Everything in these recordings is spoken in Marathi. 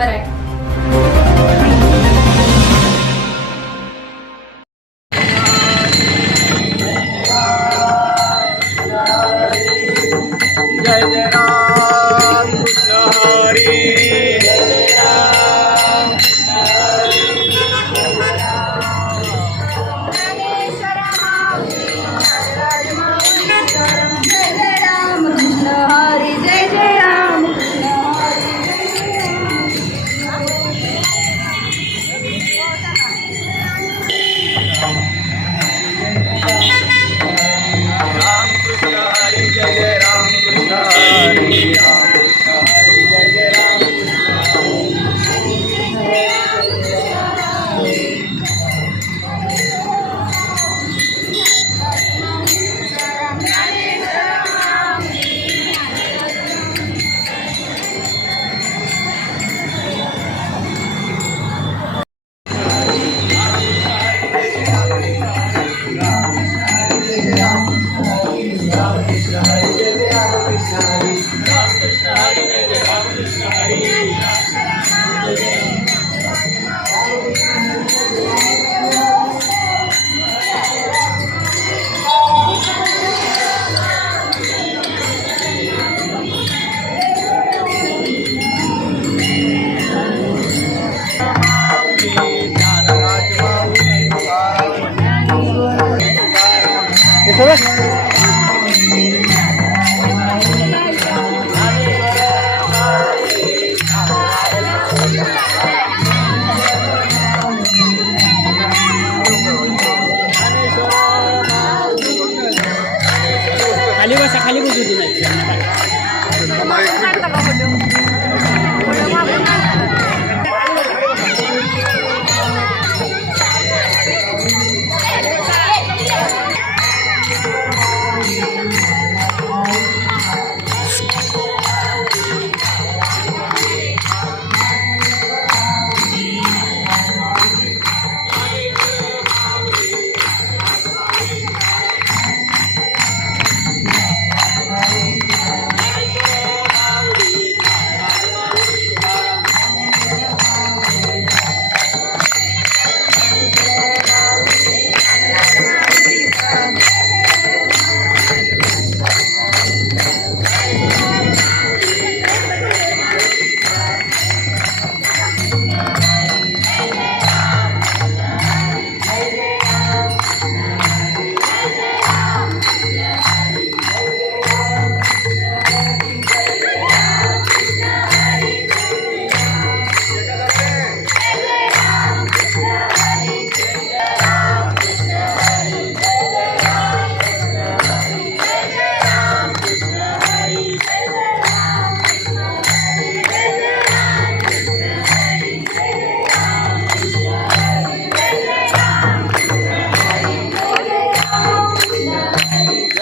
Channel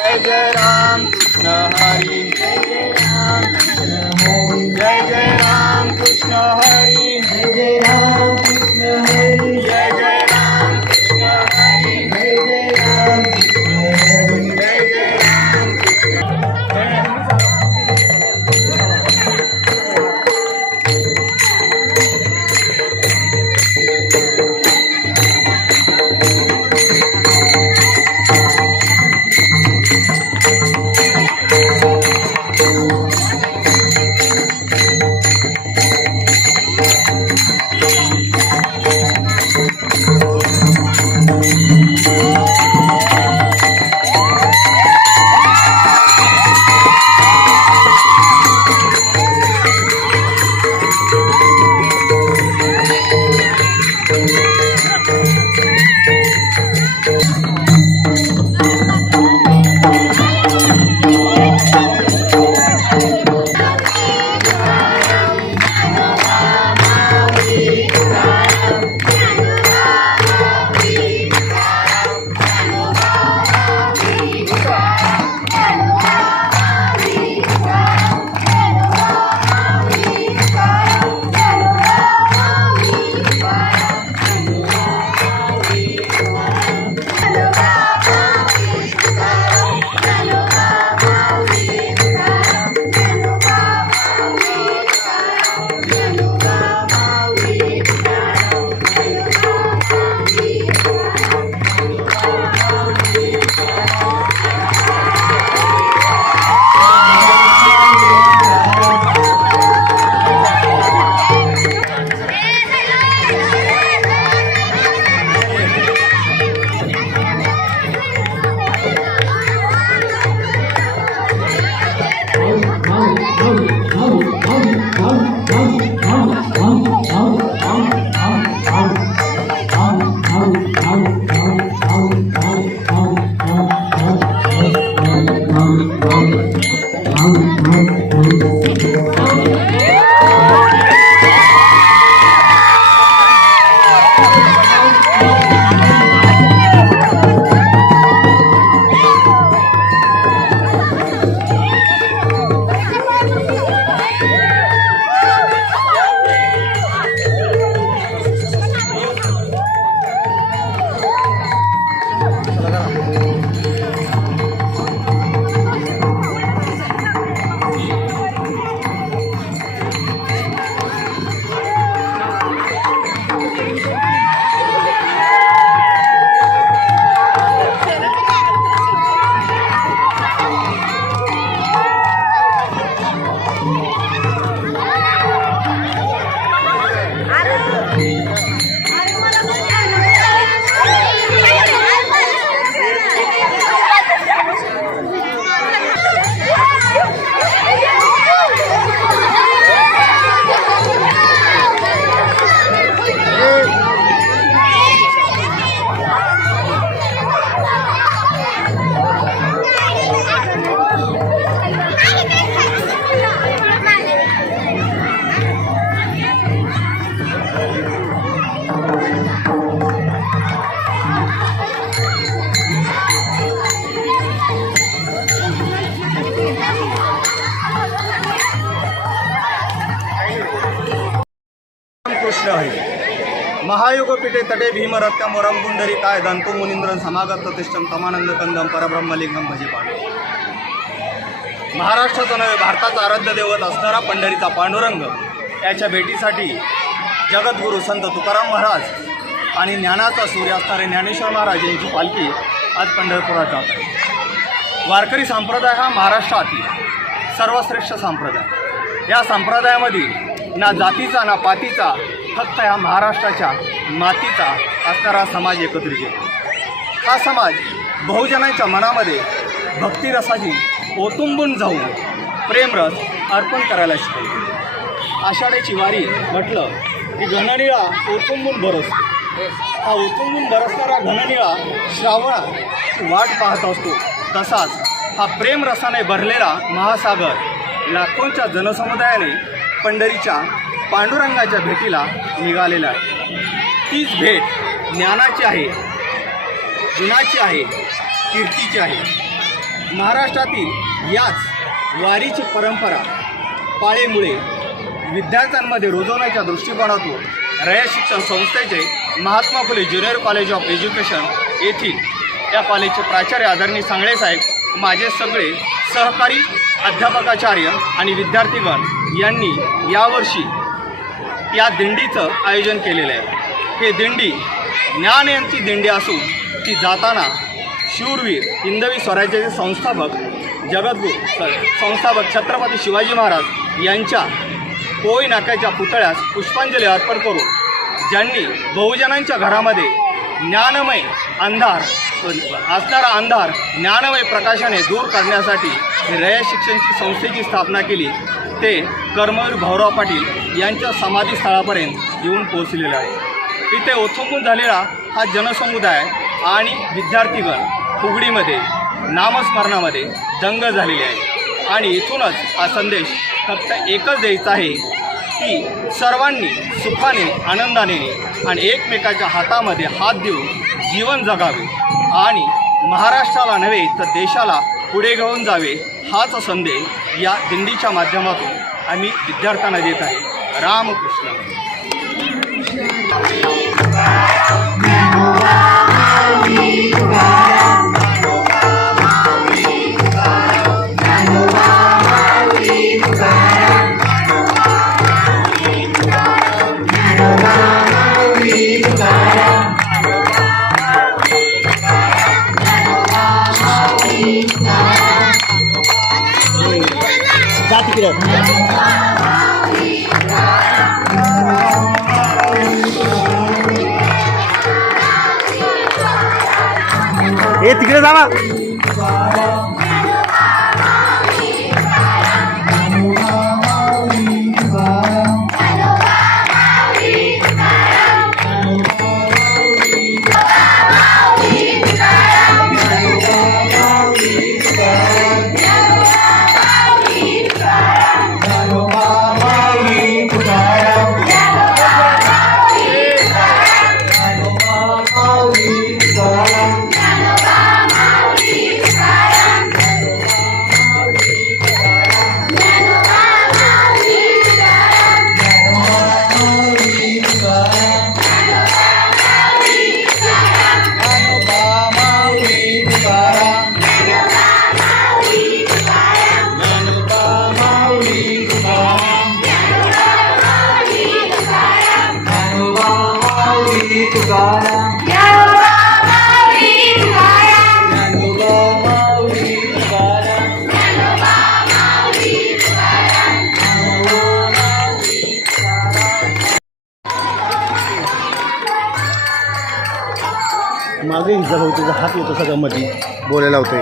Hey, good on. आहे. महायुगपीठे तटे भीमरत्या मोरम पुंडरी काय दंतो मुनिंद्र समागत प्रतिष्ठम तमानंद कंदम परब्रह्मलिंगम भजे महाराष्ट्राचं महाराष्ट्राचा नव्हे भारताचा आराध्य दैवत असणारा पंढरीचा पांडुरंग. याच्या भेटीसाठी जगद्गुरू संत तुकाराम महाराज आणि ज्ञानाचा सूर्य असणारे ज्ञानेश्वर महाराज यांची पालखी आज पंढरपुरात जात आहे. वारकरी संप्रदाय हा महाराष्ट्रातील सर्वश्रेष्ठ संप्रदाय. या संप्रदायामध्ये ना जातीचा ना पातीचा फक्त या महाराष्ट्राच्या मातीचा असणारा समाज एकत्रित येतो हा समाज बहुजनांच्या मनामध्ये भक्तिरसाची ओतुंबून जाऊन प्रेमरस अर्पण करायला शिकवतो आषाढ्याची वारी म्हटलं की घननिळा ओतुंबून भरस हा ओतुंबून भरसणारा घननिळा श्रावणाची वाट पाहत असतो. तसाच हा प्रेमरसाने भरलेला महासागर लाखोंच्या जनसमुदायाने पंढरीच्या पांडुरंगाच्या भेटीला निघालेला आहे. तीच भेट ज्ञानाची आहे गुणाची आहे कीर्तीची आहे. महाराष्ट्रातील याच वारीची परंपरा पाळेमुळे विद्यार्थ्यांमध्ये रुजवण्याच्या दृष्टिकोनातून रयत शिक्षण संस्थेचे Mahatma Phule junior college of education येथील या कॉलेजचे प्राचार्य आदरणीय सांगळे साहेब माझे सगळे सहकारी अध्यापकाचार्य आणि विद्यार्थीगण यांनी यावर्षी या दिंडीचं आयोजन केलेलं आहे. हे दिंडी ज्ञान यांची दिंडी असून ती जाताना शूरवीर हिंदवी स्वराज्याचे संस्थापक जगद्गुरू संस्थापक छत्रपती शिवाजी महाराज यांच्या कोळी नाक्याच्या पुतळ्यास पुष्पांजली अर्पण करून ज्यांनी बहुजनांच्या घरामध्ये ज्ञानमय अंधार असणारा अंधार ज्ञानमय प्रकाशाने दूर करण्यासाठी रया शिक्षणची संस्थेची स्थापना केली ते कर्मवीर भाऊराव पाटील यांच्या समाधीस्थळापर्यंत येऊन पोहोचलेला आहे. इथे ओथंबून झालेला हा जनसमुदाय आणि विद्यार्थीगण फुगडीमध्ये नामस्मरणामध्ये दंग झालेले आहे आणि इथूनच हा संदेश फक्त एकच द्यायचा आहे की सर्वांनी सुखाने आनंदाने आणि एकमेकाच्या हातामध्ये हात देऊन जीवन जगावे. आणि महाराष्ट्राला नव्हे तर देशाला पुढे घेऊन जावे हाच संदेश या दिंडीच्या माध्यमातून आम्ही विद्यार्थ्यांना देत आहे. रामकृष्ण जा तिकडं हे तिकडे जावा माझे हिजा भाऊ त्याचा हात येतो सगळं मध्ये बोलायला होते